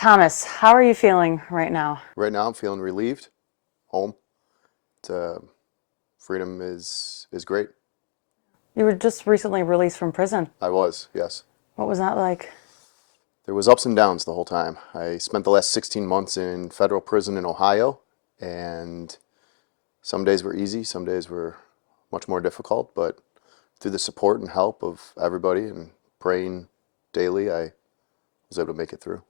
Thomas, how are you feeling right now? Right now, I'm feeling relieved. Home. To freedom is great. You were just recently released from prison. I was, yes. What was that like? There was ups and downs the whole time. I spent the last 16 months in federal prison in Ohio, and some days were easy, some days were much more difficult, but through the support and help of everybody and praying daily, I was able to make it through.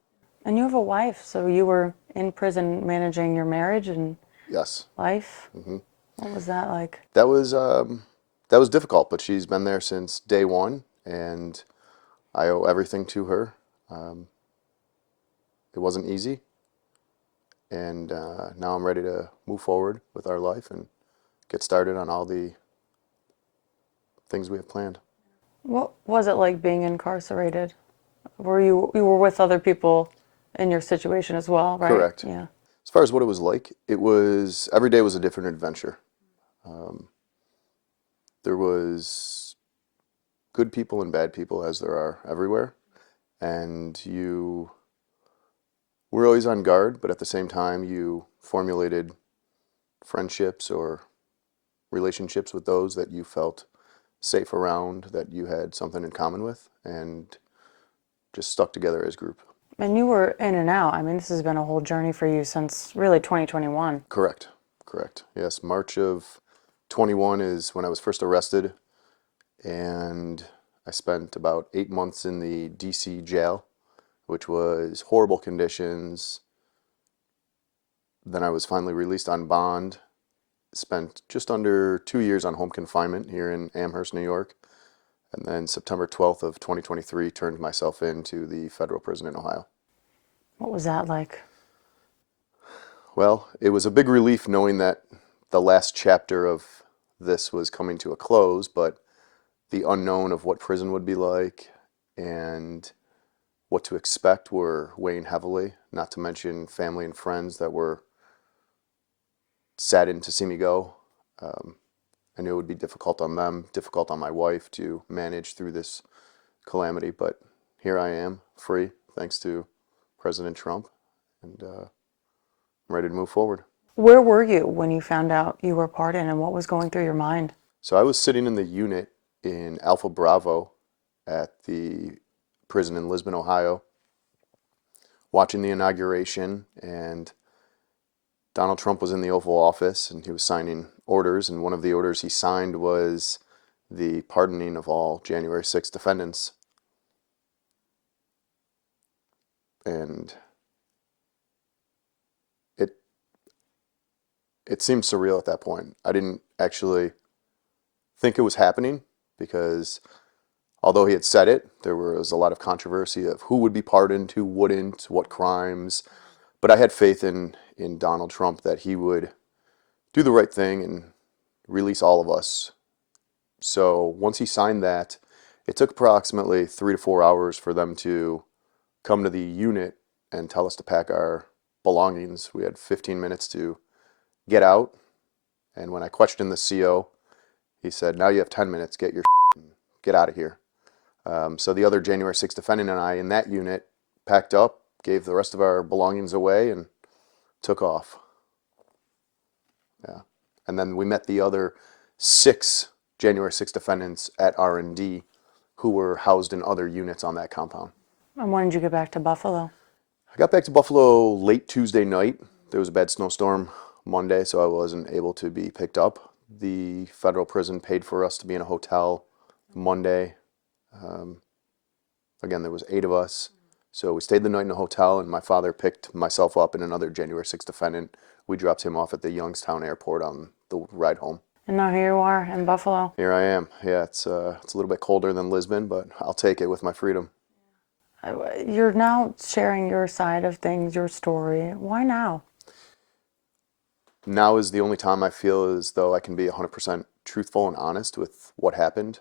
And you have a wife, so you were in prison managing your marriage and Yes. life. hmm What was that like? That was that was difficult, but she's been there since day one, and I owe everything to her. Um, it wasn't easy, and now I'm ready to move forward with our life and get started on all the things we have planned. What was it like being incarcerated? You were with other people in your situation as well, right? Correct. Yeah. As far as what it was like, it was every day was a different adventure. Um, there was good people and bad people, as there are everywhere, and you were always on guard, but at the same time, you formulated friendships or relationships with those that you felt safe around, that you had something in common with, and just stuck together as a group. And you were in and out. I mean, this has been a whole journey for you since really 2021. Correct. Correct. Yes, March of 21 is when I was first arrested, and I spent about 8 months in the DC jail, which was horrible conditions. Then I was finally released on bond, spent just under 2 years on home confinement here in Amherst, New York, and then September 12th of 2023 turned myself into the federal prison in Ohio. What was that like? Well, it was a big relief knowing that the last chapter of this was coming to a close, but the unknown of what prison would be like and what to expect were weighing heavily, not to mention family and friends that were saddened to see me go. Um, I knew it would be difficult on them, difficult on my wife to manage through this calamity, but here I am, free, thanks to President Trump, and I'm ready to move forward. Where were you when you found out you were pardoned and what was going through your mind? So I was sitting in the unit in Alpha Bravo at the prison in Lisbon, Ohio, watching the inauguration, and Donald Trump was in the Oval Office and he was signing orders, and one of the orders he signed was the pardoning of all January 6th defendants. And it it seemed surreal at that point. I didn't actually think it was happening because although he had said it, there was a lot of controversy of who would be pardoned, who wouldn't, what crimes. But I had faith in Donald Trump that he would do the right thing and release all of us. So once he signed that, it took approximately 3 to 4 hours for them to come to the unit and tell us to pack our belongings. We had 15 minutes to get out. And when I questioned the CO, he said, "Now you have 10 minutes, get your and get out of here." So the other January 6th defendant and I in that unit packed up, gave the rest of our belongings away, and took off. Yeah. And then we met the other 6 January 6th defendants at R&D who were housed in other units on that compound. And when did you get back to Buffalo? I got back to Buffalo late Tuesday night. There was a bad snowstorm Monday, so I wasn't able to be picked up. The federal prison paid for us to be in a hotel Monday. Um, Again, there was 8 of us. So we stayed the night in a hotel, and my father picked myself up and another January 6th defendant. We dropped him off at the Youngstown airport on the ride home. And now here you are in Buffalo. Here I am. Yeah, it's a little bit colder than Lisbon, but I'll take it with my freedom. You're now sharing your side of things, your story. Why now? Now is the only time I feel as though I can be 100% truthful and honest with what happened.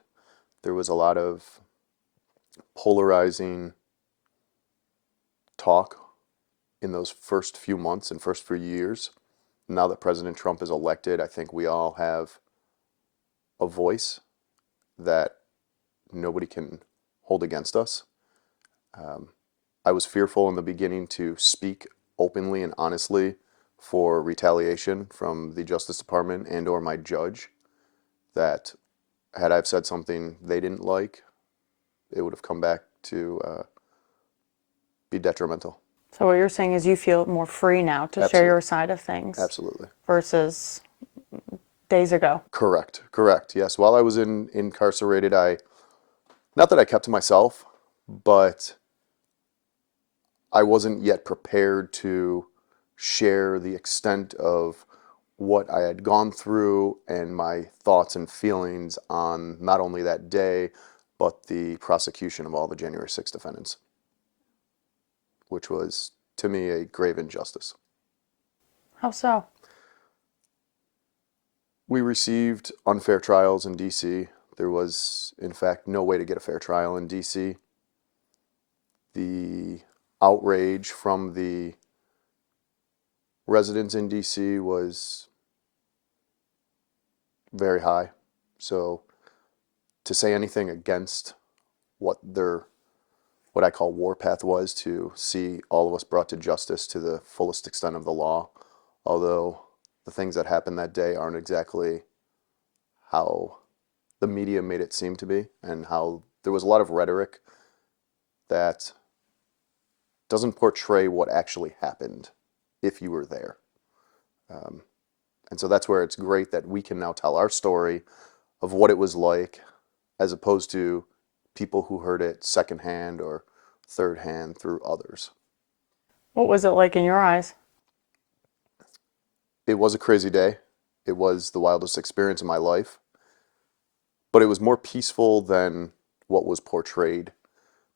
There was a lot of polarizing talk in those first few months and first few years. Now that President Trump is elected, I think we all have a voice that nobody can hold against us. Um, I was fearful in the beginning to speak openly and honestly for retaliation from the Justice Department and or my judge, that had I said something they didn't like, it would have come back to be detrimental. So what you're saying is you feel more free now to share Absolutely. your side of things Absolutely. versus days ago. Correct. Correct. Yes. While I was incarcerated, not that I kept to myself, but I wasn't yet prepared to share the extent of what I had gone through and my thoughts and feelings on not only that day, but the prosecution of all the January 6th defendants, which was, to me, a grave injustice. How so? We received unfair trials in DC. There was, in fact, no way to get a fair trial in DC. The outrage from the residents in DC was very high. So to say anything against what what I call warpath was, to see all of us brought to justice to the fullest extent of the law, although the things that happened that day aren't exactly how the media made it seem to be, and how there was a lot of rhetoric that doesn't portray what actually happened if you were there. Um, and so that's where it's great that we can now tell our story of what it was like, as opposed to people who heard it secondhand or third hand through others. What was it like in your eyes? It was a crazy day. It was the wildest experience of my life, but it was more peaceful than what was portrayed.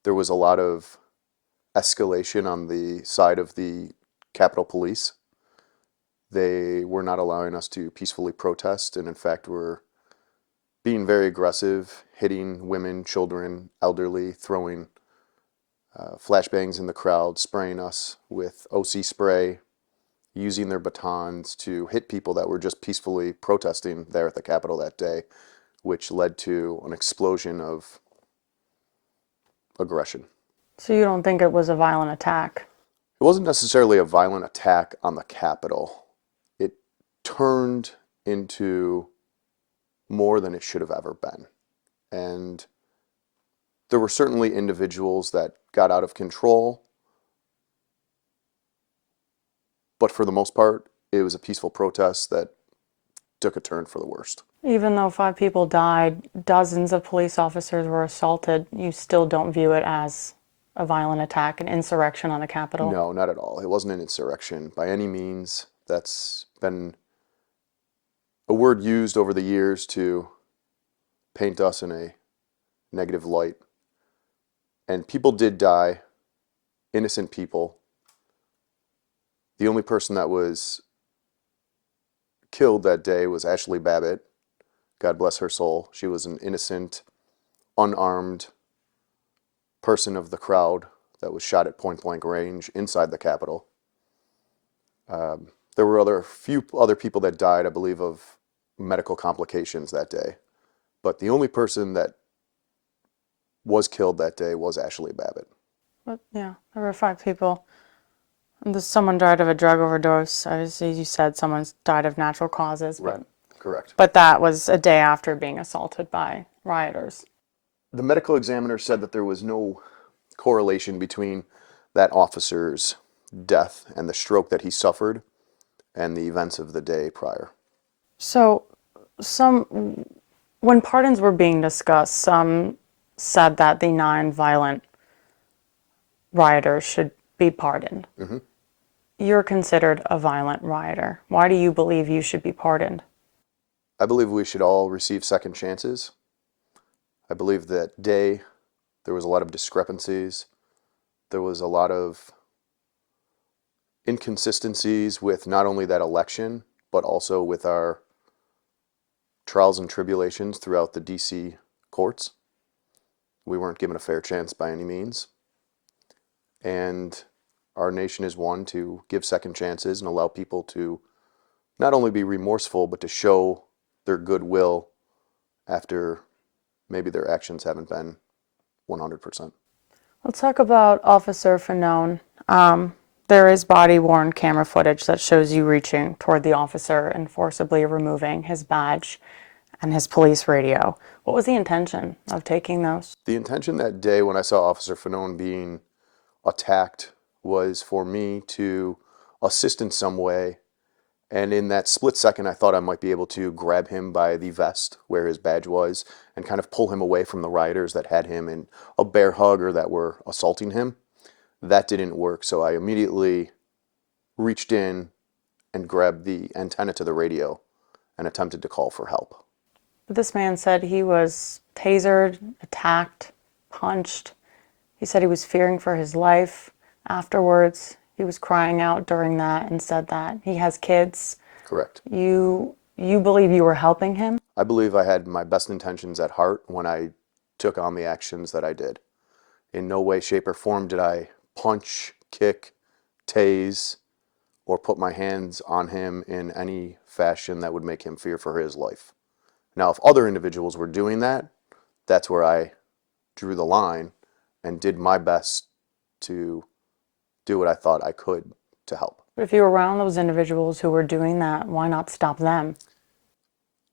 There was a lot of escalation on the side of the Capitol Police. They were not allowing us to peacefully protest, and in fact were being very aggressive, hitting women, children, elderly, throwing flashbangs in the crowd, spraying us with OC spray, using their batons to hit people that were just peacefully protesting there at the Capitol that day, which led to an explosion of aggression. So you don't think it was a violent attack? It wasn't necessarily a violent attack on the Capitol. It turned into more than it should have ever been. And there were certainly individuals that got out of control, but for the most part, it was a peaceful protest that took a turn for the worst. Even though 5 people died, dozens of police officers were assaulted, you still don't view it as a violent attack, an insurrection on the Capitol? No, not at all. It wasn't an insurrection by any means. That's been a word used over the years to paint us in a negative light. And people did die, innocent people. The only person that was killed that day was Ashley Babbitt. God bless her soul. She was an innocent, unarmed person of the crowd that was shot at point blank range inside the Capitol. There were few other people that died, I believe, of medical complications that day. But the only person that was killed that day was Ashley Babbitt. But yeah, there were 5 people. And someone died of a drug overdose. Obviously, you said someone's died of natural causes, Right. Correct. but that was a day after being assaulted by rioters. The medical examiner said that there was no correlation between that officer's death and the stroke that he suffered and the events of the day prior. So, when pardons were being discussed, some said that the non-violent rioters should be pardoned. Mm-hmm. You're considered a violent rioter. Why do you believe you should be pardoned? I believe we should all receive second chances. I believe that day there was a lot of discrepancies. There was a lot of inconsistencies with not only that election, but also with our trials and tribulations throughout the DC courts. We weren't given a fair chance by any means. And our nation is one to give second chances and allow people to not only be remorseful, but to show their goodwill after maybe their actions haven't been 100%. Let's talk about Officer Fanone. There is body-worn camera footage that shows you reaching toward the officer and forcibly removing his badge and his police radio. What was the intention of taking those? The intention that day when I saw Officer Fanone being attacked was for me to assist in some way. And in that split second, I thought I might be able to grab him by the vest where his badge was and kind of pull him away from the rioters that had him in a bear hug or that were assaulting him. That didn't work, so I immediately reached in and grabbed the antenna to the radio and attempted to call for help. But this man said he was tasered, attacked, punched. He said he was fearing for his life afterwards. He was crying out during that and said that he has kids. Correct. You believe you were helping him? I believe I had my best intentions at heart when I took on the actions that I did. In no way, shape, or form did I punch, kick, tase, or put my hands on him in any fashion that would make him fear for his life. Now, if other individuals were doing that, that's where I drew the line and did my best to do what I thought I could to help. But if you were around those individuals who were doing that, why not stop them?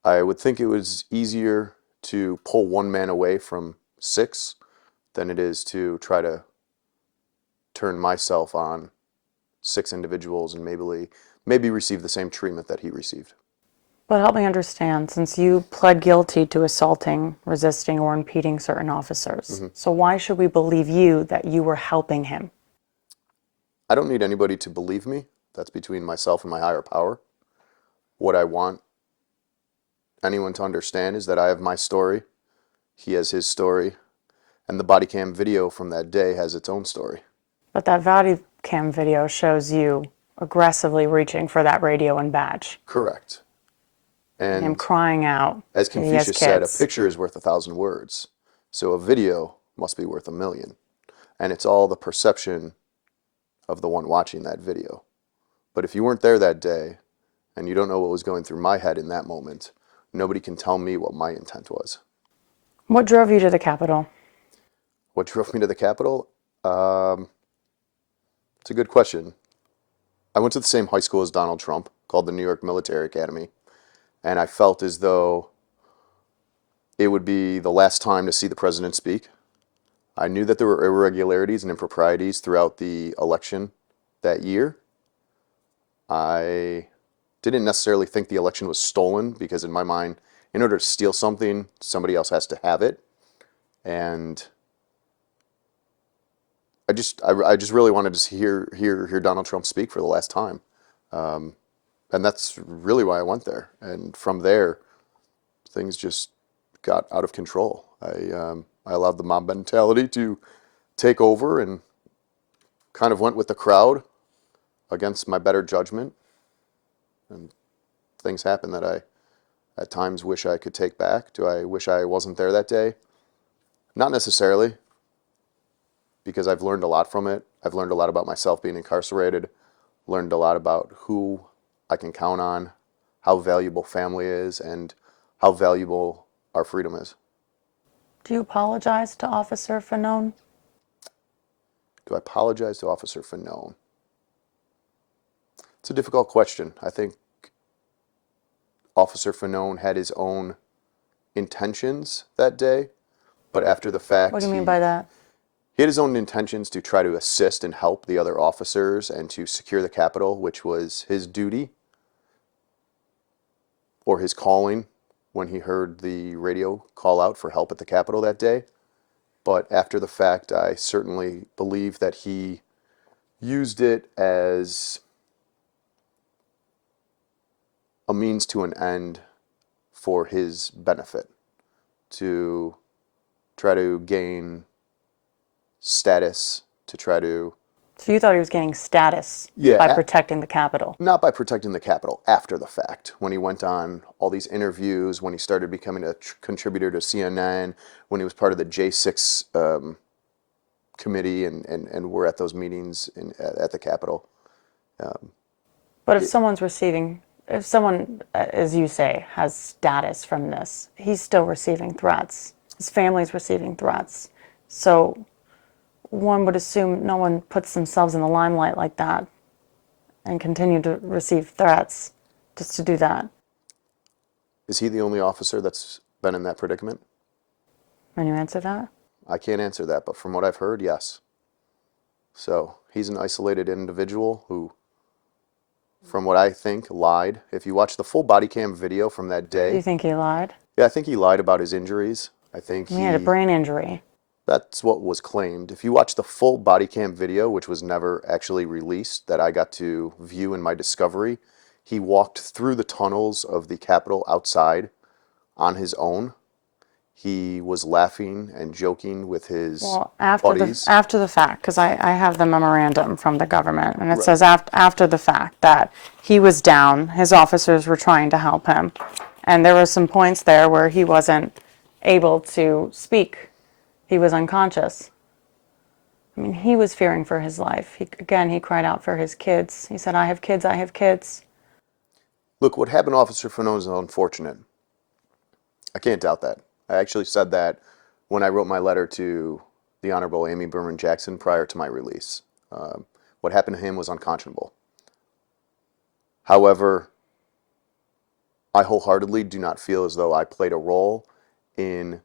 I would think it was easier to pull one man away from six than it is to try to turn myself on six individuals and maybe receive the same treatment that he received. But help me understand, since you pled guilty to assaulting, resisting, or impeding certain officers, so why should we believe you that you were helping him? I don't need anybody to believe me. That's between myself and my higher power. What I want anyone to understand is that I have my story, he has his story, and the body cam video from that day has its own story. But that body cam video shows you aggressively reaching for that radio and badge. Correct. And him And crying out. as He has Confucius said, a kids. picture is worth 1,000 words. So a video must be worth 1,000,000. And it's all the perception of the one watching that video. But if you weren't there that day and you don't know what was going through my head in that moment, nobody can tell me what my intent was. What drove you to the Capitol? What drove me to the Capitol? It's a good question. I went to the same high school as Donald Trump, called the New York Military Academy, and I felt as though it would be the last time to see the president speak. I knew that there were irregularities and improprieties throughout the election that year. I didn't necessarily think the election was stolen because in my mind, in order to steal something, somebody else has to have it. And I just really wanted to hear Donald Trump speak for the last time. And that's really why I went there. And from there, things just got out of control. I allowed the mob mentality to take over and kind of went with the crowd against my better judgment. And things happen that I at times wish I could take back. Do I wish I wasn't there that day? Not necessarily, because I've learned a lot from it. I've learned a lot about myself being incarcerated, learned a lot about who I can count on, how valuable family is, and how valuable our freedom is. Do you apologize to Officer Fanone? Do I apologize to Officer Fanone? It's a difficult question. I think Officer Fanone had his own intentions that day, but after the fact, What do you mean by that? he had his own intentions to try to assist and help the other officers and to secure the Capitol, which was his duty or his calling when he heard the radio call out for help at the Capitol that day. But after the fact, I certainly believe that he used it as a means to an end for his benefit, to try to gain status, to try to... So you thought he was getting status by protecting the Capitol? Not by protecting the Capitol, after the fact. When he went on all these interviews, when he started becoming a contributor to CNN, when he was part of the J6 committee and were at those meetings at the Capitol. But if if someone, as you say, has status from this, he's still receiving threats. His family's receiving threats. So one would assume no one puts themselves in the limelight like that and continue to receive threats just to do that. Is he the only officer that's been in that predicament? Can you answer that? I can't answer that, but from what I've heard, yes. So he's an isolated individual who, from what I think, lied. If you watch the full body cam video from that Do you day, think he lied? yeah, I think he lied about his injuries. I think He had a brain injury. that's what was claimed. If you watch the full body cam video, which was never actually released, that I got to view in my discovery, he walked through the tunnels of the Capitol outside on his own. He was laughing and joking with his Well, buddies. after the fact, because I have the memorandum from the government, and it Right. says after the fact that he was down, his officers were trying to help him, and there were some points there where he wasn't able to speak. He was unconscious. I mean, he was fearing for his life. He cried out for his kids. He said, "I have kids, I have kids." Look, what happened to Officer Fanone is unfortunate. I can't doubt that. I actually said that when I wrote my letter to the Honorable Amy Berman Jackson prior to my release. What happened to him was unconscionable. However, I wholeheartedly do not feel as though I played a role in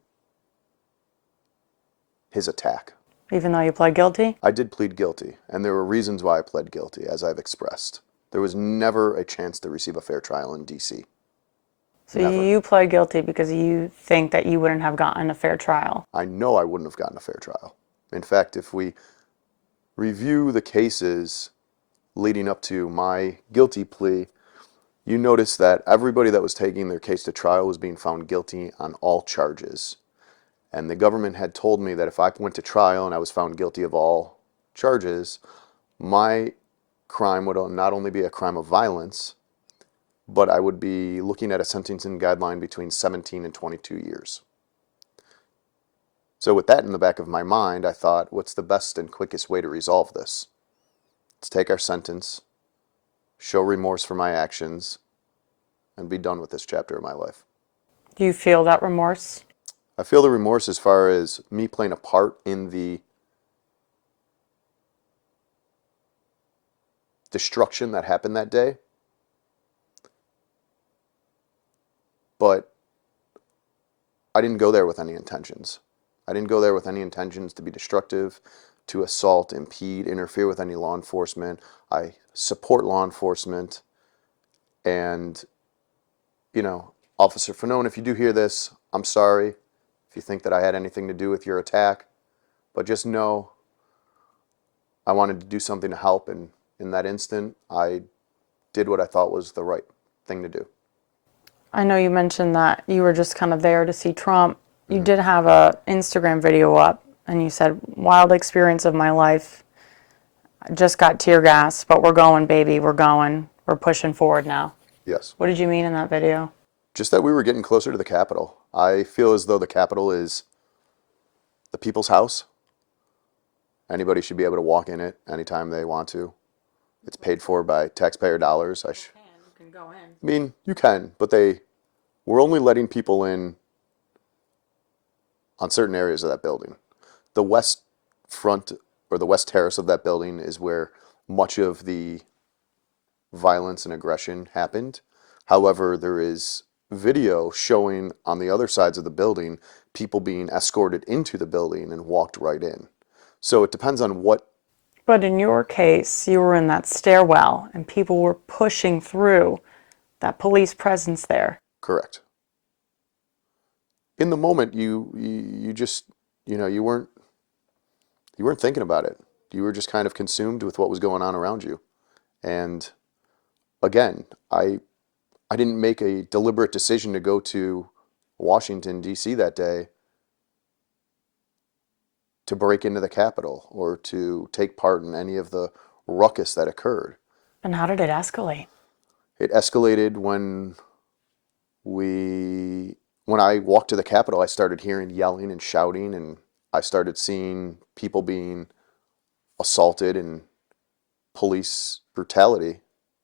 his attack. Even though you pled guilty? I did plead guilty, and there were reasons why I pled guilty, as I've expressed. There was never a chance to receive a fair trial in DC. So Never. you pled guilty because you think that you wouldn't have gotten a fair trial. I know I wouldn't have gotten a fair trial. In fact, if we review the cases leading up to my guilty plea, you notice that everybody that was taking their case to trial was being found guilty on all charges. And the government had told me that if I went to trial and I was found guilty of all charges, my crime would not only be a crime of violence, but I would be looking at a sentencing guideline between 17 and 22 years. So with that in the back of my mind, I thought, what's the best and quickest way to resolve this? Let's take our sentence, show remorse for my actions, and be done with this chapter of my life. Do you feel that remorse? I feel the remorse as far as me playing a part in the destruction that happened that day. But I didn't go there with any intentions. I didn't go there with any intentions to be destructive, to assault, impede, interfere with any law enforcement. I support law enforcement. And, Officer Fanone, if you do hear this, I'm sorry if you think that I had anything to do with your attack. But just know I wanted to do something to help. And in that instant, I did what I thought was the right thing to do. I know you mentioned that you were just kind of there to see Trump. You did have a Instagram video up, and you said, "Wild experience of my life. I just got tear gas, but we're going, baby. We're going. We're pushing forward now." Yes. What did you mean in that video? Just that we were getting closer to the Capitol. I feel as though the Capitol is the people's house. Anybody should be able to walk in it anytime they want to. It's paid for by taxpayer dollars. You can go in. I mean, you can, but we're only letting people in on certain areas of that building. The west front or the west terrace of that building is where much of the violence and aggression happened. However, there is video showing on the other sides of the building people being escorted into the building and walked right in. So it depends on what. But in your case, you were in that stairwell, and people were pushing through that police presence there. Correct. In the moment, you just you weren't thinking about it. You were just kind of consumed with what was going on around you. And again, I didn't make a deliberate decision to go to Washington, D.C. that day to break into the Capitol or to take part in any of the ruckus that occurred. And how did it escalate? It escalated when I walked to the Capitol. I started hearing yelling and shouting, and I started seeing people being assaulted and police brutality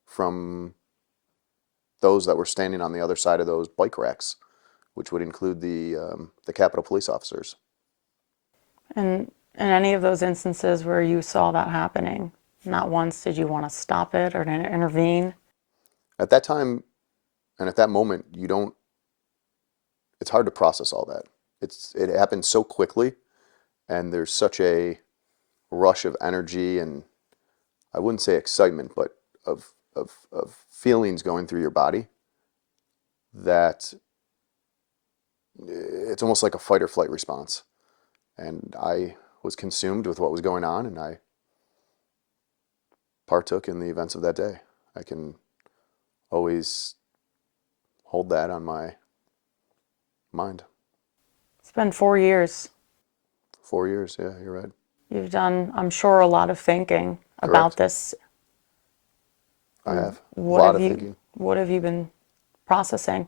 from those that were standing on the other side of those bike racks, which would include the Capitol police officers. And In any of those instances where you saw that happening, not once did you want to stop it or to intervene? At that time and at that moment, you don't, it's hard to process all that. It happens so quickly, and there's such a rush of energy and I wouldn't say excitement, but of feelings going through your body that it's almost like a fight or flight response. And I was consumed with what was going on, and I partook in the events of that day. I can always hold that on my mind. It's been 4 years. 4 years, yeah, you're right. You've done, I'm sure, a lot of thinking about Correct. this. I have a What lot have of you thinking. what have you been processing?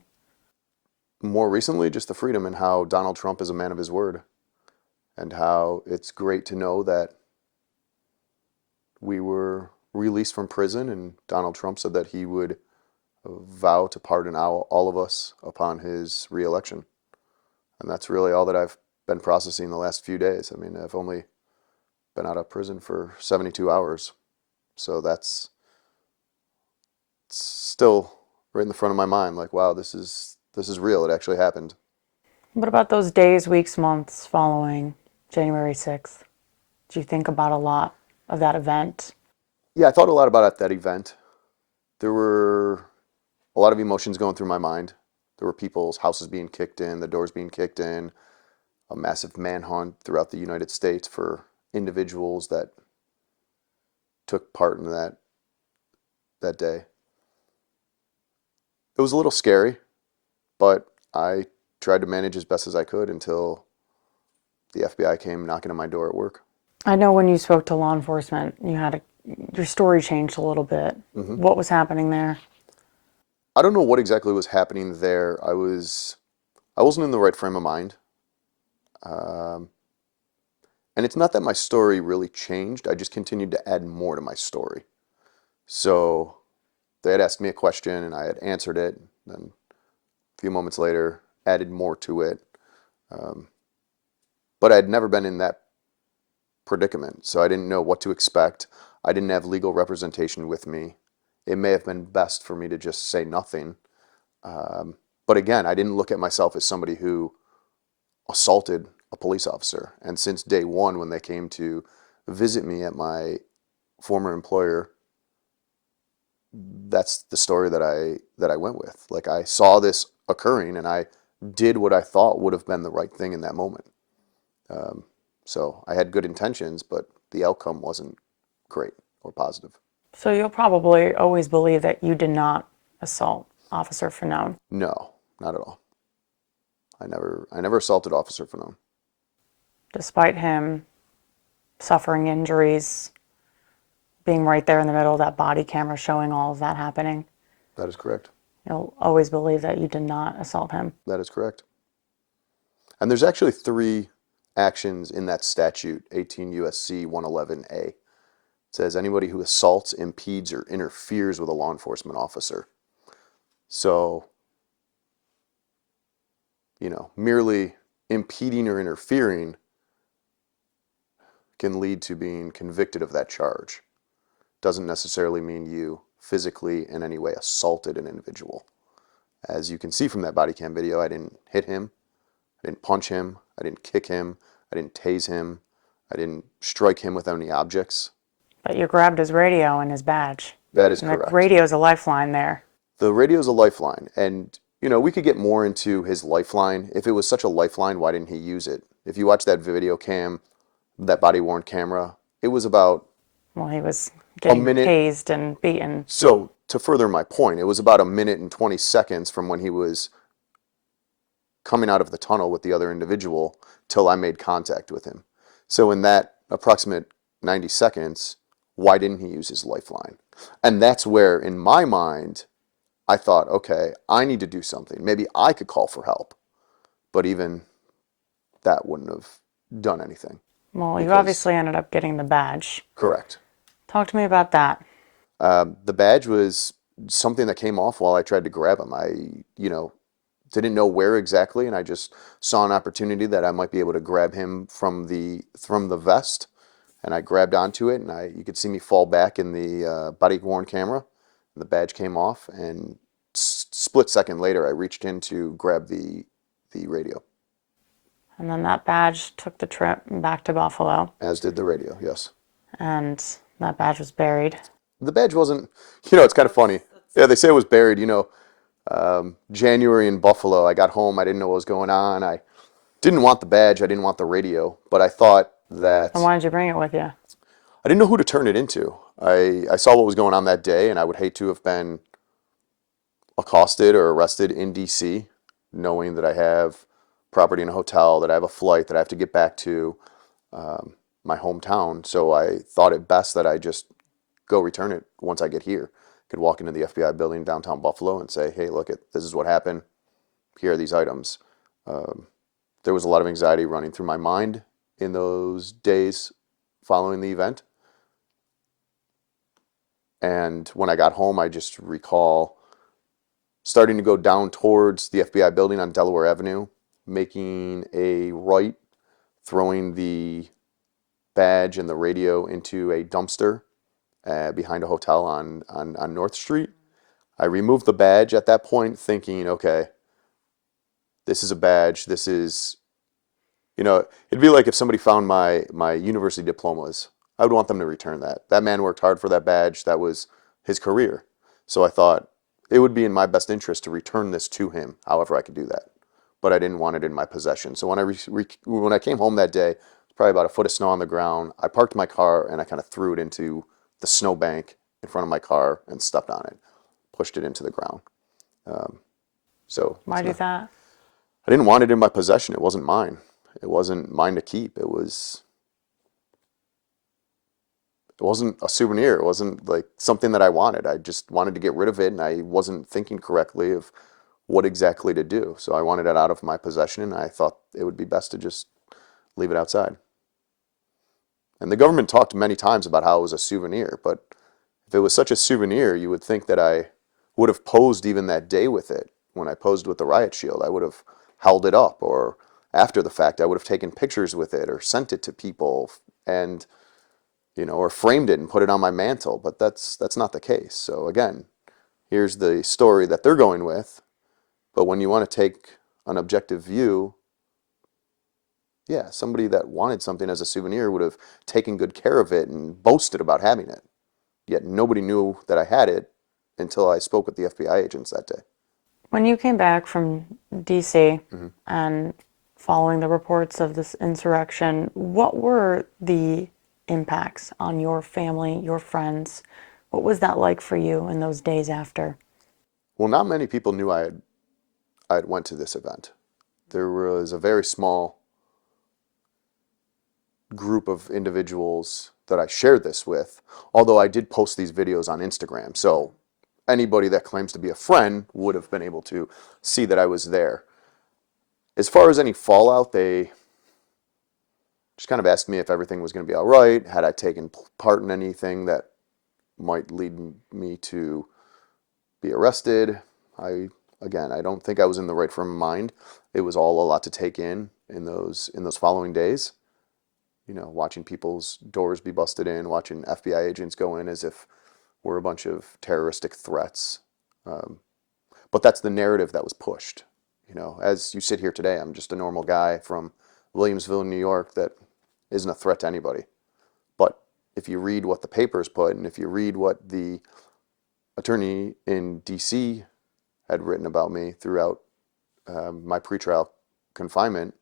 More recently, just the freedom and how Donald Trump is a man of his word, and how it's great to know that we were released from prison, and Donald Trump said that he would vow to pardon all of us upon his reelection. And that's really all that I've been processing the last few days. I mean, I've only been out of prison for 72 hours. So that's still right in the front of my mind. Like, wow, this is real. It actually happened. What about those days, weeks, months following January 6th? Do you think about a lot of that event? Yeah, I thought a lot about that event. There were a lot of emotions going through my mind. There were people's houses being kicked in, the doors being kicked in, a massive manhunt throughout the United States for individuals that took part in that day. It was a little scary, but I tried to manage as best as I could until the FBI came knocking on my door at work. I know when you spoke to law enforcement, your story changed a little bit. Hmm. What was happening there? I don't know what exactly was happening there. I wasn't in the right frame of mind. Um, and it's not that my story really changed. I just continued to add more to my story. So they had asked me a question and I had answered it. Then a few moments later, added more to it. Um, but I had never been in that predicament, so I didn't know what to expect. I didn't have legal representation with me. It may have been best for me to just say nothing. Um, but again, I didn't look at myself as somebody who assaulted a police officer. And since day one, when they came to visit me at my former employer, that's the story that I went with. Like I saw this occurring, and I did what I thought would have been the right thing in that moment. Um, so I had good intentions, but the outcome wasn't great or positive. So you'll probably always believe that you did not assault Officer Fanone, No, not at all. I never assaulted Officer Fanone. despite him suffering injuries, being right there in the middle of that body camera showing all of that happening. That is correct. You'll always believe that you did not assault him. That is correct. And there's actually three actions in that statute, 18 USC 111A. It says anybody who assaults, impedes, or interferes with a law enforcement officer. So, merely impeding or interfering can lead to being convicted of that charge. Doesn't necessarily mean you physically in any way assaulted an individual. As you can see from that body cam video, I didn't hit him, I didn't punch him, I didn't kick him, I didn't tase him, I didn't strike him with any objects. But you grabbed his radio and his badge. That is And the correct. radio's a lifeline there. The radio is a lifeline, and we could get more into his lifeline. If it was such a lifeline, why didn't he use it? If you watch that video cam, that body worn camera, it was about Well, he was a getting minute. tased and beaten. So to further my point, it was about a minute and 20 seconds from when he was coming out of the tunnel with the other individual till I made contact with him. So in that approximate 90 seconds, why didn't he use his lifeline? And that's where, in my mind, I thought, okay, I need to do something. Maybe I could call for help. But even that wouldn't have done anything. Well, you Because, obviously ended up getting the badge. correct. Talk to me about that. The badge was something that came off while I tried to grab him. didn't know where exactly, and I just saw an opportunity that I might be able to grab him from the vest, and I grabbed onto it, and you could see me fall back in the body worn camera. And the badge came off, and split second later, I reached in to grab the radio, And then that badge took the trip back to Buffalo, as did the radio. Yes, and that badge was buried. the badge wasn't. You know, it's kind of funny. Yeah, they say it was buried. January in Buffalo, I got home. I didn't know what was going on. I didn't want the badge. I didn't want the radio, but I thought And that why did you bring it with you? I didn't know who to turn it into. I saw what was going on that day, and I would hate to have been accosted or arrested in DC, knowing that I have property in a hotel, that I have a flight that I have to get back to um, my hometown. So I thought it best that I just go return it once I get here. Could walk into the FBI building in downtown Buffalo and say, "Hey, look, this is what happened. Here are these items." Um, there was a lot of anxiety running through my mind in those days following the event. And when I got home, I just recall starting to go down towards the FBI building on Delaware Avenue, making a right, throwing the badge and the radio into a dumpster behind a hotel on North Street. I removed the badge at that point, thinking, okay, this is a badge. This is, it'd be like if somebody found my university diplomas. I would want them to return that. That man worked hard for that badge. That was his career. So I thought it would be in my best interest to return this to him, however I could do that. But I didn't want it in my possession. So when I came home that day, probably about a foot of snow on the ground, I parked my car and I kind of threw it into the snowbank in front of my car and stepped on it, pushed it into the ground. Um, so Why do that? I didn't want it in my possession. It wasn't mine. It wasn't mine to keep. It wasn't a souvenir. It wasn't like something that I wanted. I just wanted to get rid of it, and I wasn't thinking correctly of what exactly to do. So I wanted it out of my possession, and I thought it would be best to just leave it outside. And the government talked many times about how it was a souvenir, but if it was such a souvenir, you would think that I would have posed even that day with it. When I posed with the riot shield, I would have held it up, or after the fact, I would have taken pictures with it or sent it to people and or framed it and put it on my mantle, but that's not the case. So again, here's the story that they're going with, but when you want to take an objective view, yeah, somebody that wanted something as a souvenir would have taken good care of it and boasted about having it. Yet nobody knew that I had it until I spoke with the FBI agents that day. When you came back from DC hmm and following the reports of this insurrection, what were the impacts on your family, your friends? What was that like for you in those days after? Well, not many people knew I had went to this event. There was a very small group of individuals that I shared this with, although I did post these videos on Instagram. So anybody that claims to be a friend would have been able to see that I was there. As far as any fallout, they just kind of asked me if everything was going to be all right. Had I taken part in anything that might lead me to be arrested? I don't think I was in the right frame of mind. It was all a lot to take in those following days. Watching people's doors be busted in, watching FBI agents go in as if we're a bunch of terroristic threats. Um, but that's the narrative that was pushed. As you sit here today, I'm just a normal guy from Williamsville, New York, that isn't a threat to anybody. But if you read what the papers put, and if you read what the attorney in DC had written about me throughout my pretrial confinement,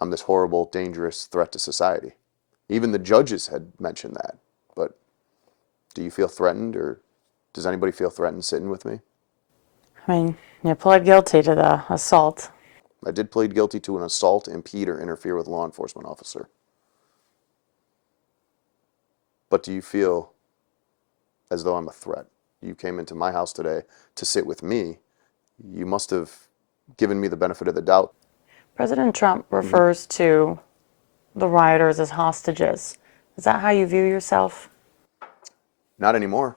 I'm this horrible, dangerous threat to society. Even the judges had mentioned that. But do you feel threatened, or does anybody feel threatened sitting with me? I mean, you pled guilty to the assault. I did plead guilty to an assault, impede, or interfere with law enforcement officer. But do you feel as though I'm a threat? You came into my house today to sit with me. You must have given me the benefit of the doubt. President Trump Mhm. refers to the rioters as hostages. Is that how you view yourself? Not anymore.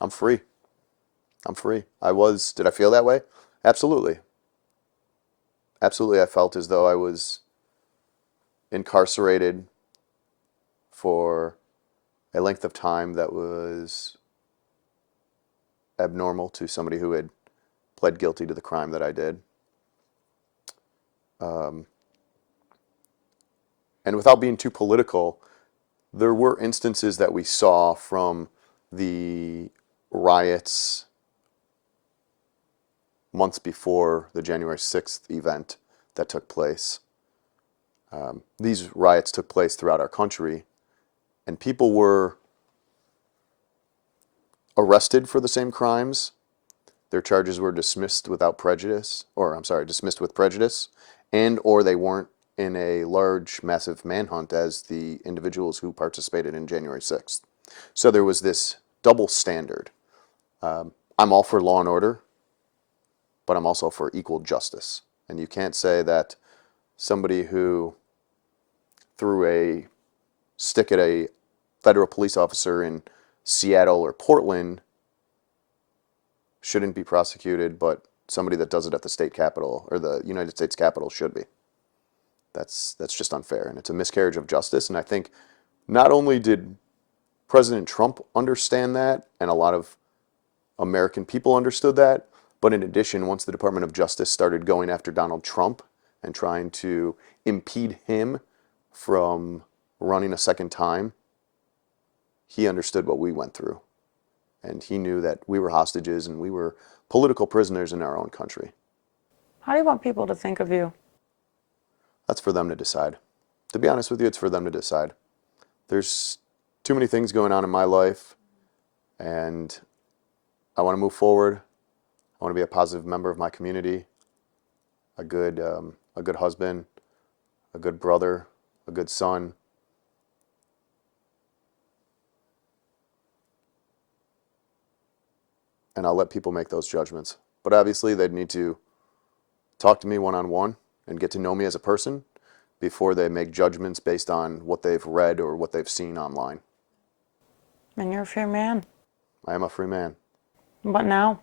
I'm free. I'm free. Did I feel that way? Absolutely. Absolutely. I felt as though I was incarcerated for a length of time that was abnormal to somebody who had pled guilty to the crime that I did. Um, and without being too political, there were instances that we saw from the riots months before the January 6th event that took place. These riots took place throughout our country, and people were arrested for the same crimes. Their charges were dismissed without prejudice, or I'm sorry, dismissed with prejudice, and or they weren't in a large, massive manhunt as the individuals who participated in January 6th. So there was this double standard. I'm all for law and order, but I'm also for equal justice. And you can't say that somebody who threw a stick at a federal police officer in Seattle or Portland shouldn't be prosecuted, but somebody that does it at the state capitol or the United States Capitol should be. That's just unfair, and it's a miscarriage of justice. And I think not only did President Trump understand that, and a lot of American people understood that, but in addition, once the Department of Justice started going after Donald Trump and trying to impede him from running a second time, he understood what we went through. And he knew that we were hostages and we were political prisoners in our own country. How do you want people to think of you? That's for them to decide. To be honest with you, it's for them to decide. There's too many things going on in my life, and I want to move forward. I want to be a positive member of my community, a good husband, a good brother, a good son. And I'll let people make those judgments. But obviously, they'd need to talk to me one-on-one and get to know me as a person before they make judgments based on what they've read or what they've seen online. And you're a free man. I am a free man. But now?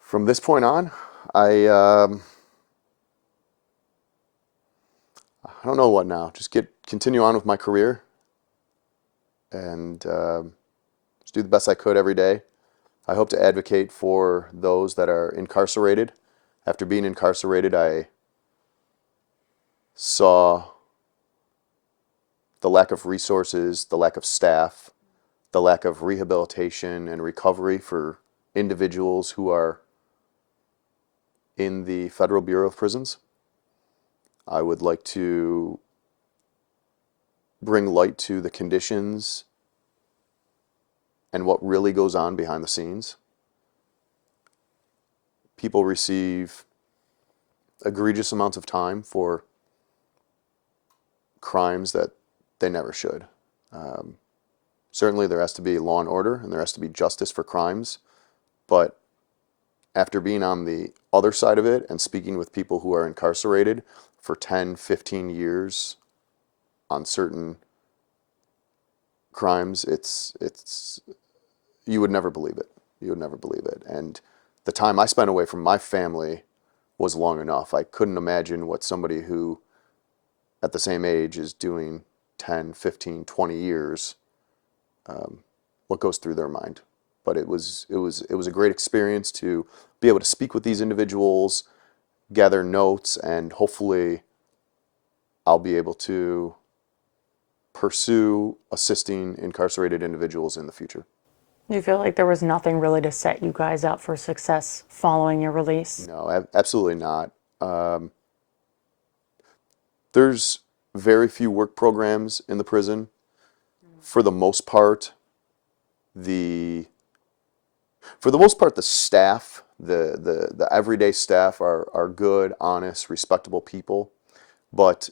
From this point on, I don't know what now. Just continue on with my career and just do the best I could every day. I hope to advocate for those that are incarcerated. After being incarcerated, I saw the lack of resources, the lack of staff, the lack of rehabilitation and recovery for individuals who are in the Federal Bureau of Prisons. I would like to bring light to the conditions and what really goes on behind the scenes. People receive egregious amounts of time for crimes that they never should. Um, Certainly there has to be law and order and there has to be justice for crimes, but after being on the other side of it and speaking with people who are incarcerated for 10, 15 years on certain crimes, it's you would never believe it. You would never believe it. And the time I spent away from my family was long enough. I couldn't imagine what somebody who at the same age is doing 10, 15, 20 years, what goes through their mind. But it was a great experience to be able to speak with these individuals, gather notes, and hopefully I'll be able to pursue assisting incarcerated individuals in the future. You feel like there was nothing really to set you guys up for success following your release? No, absolutely not. Um, there's very few work programs in the prison. For the most part, the the staff, the everyday staff are good, honest, respectable people, but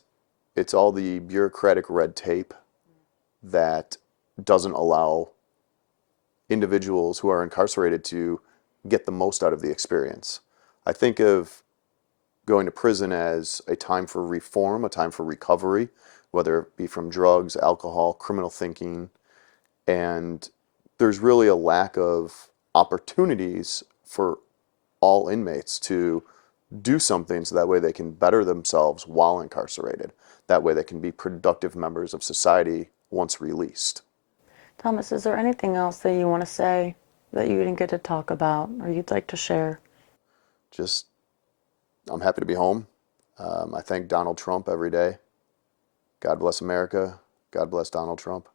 it's all the bureaucratic red tape that doesn't allow individuals who are incarcerated to get the most out of the experience. I think of going to prison as a time for reform, a time for recovery, whether it be from drugs, alcohol, criminal thinking, and there's really a lack of opportunities for all inmates to do something so that way they can better themselves while incarcerated. That way they can be productive members of society once released. Thomas, is there anything else that you want to say that you didn't get to talk about or you'd like to share? Just, I'm happy to be home. I thank Donald Trump every day. God bless America. God bless Donald Trump.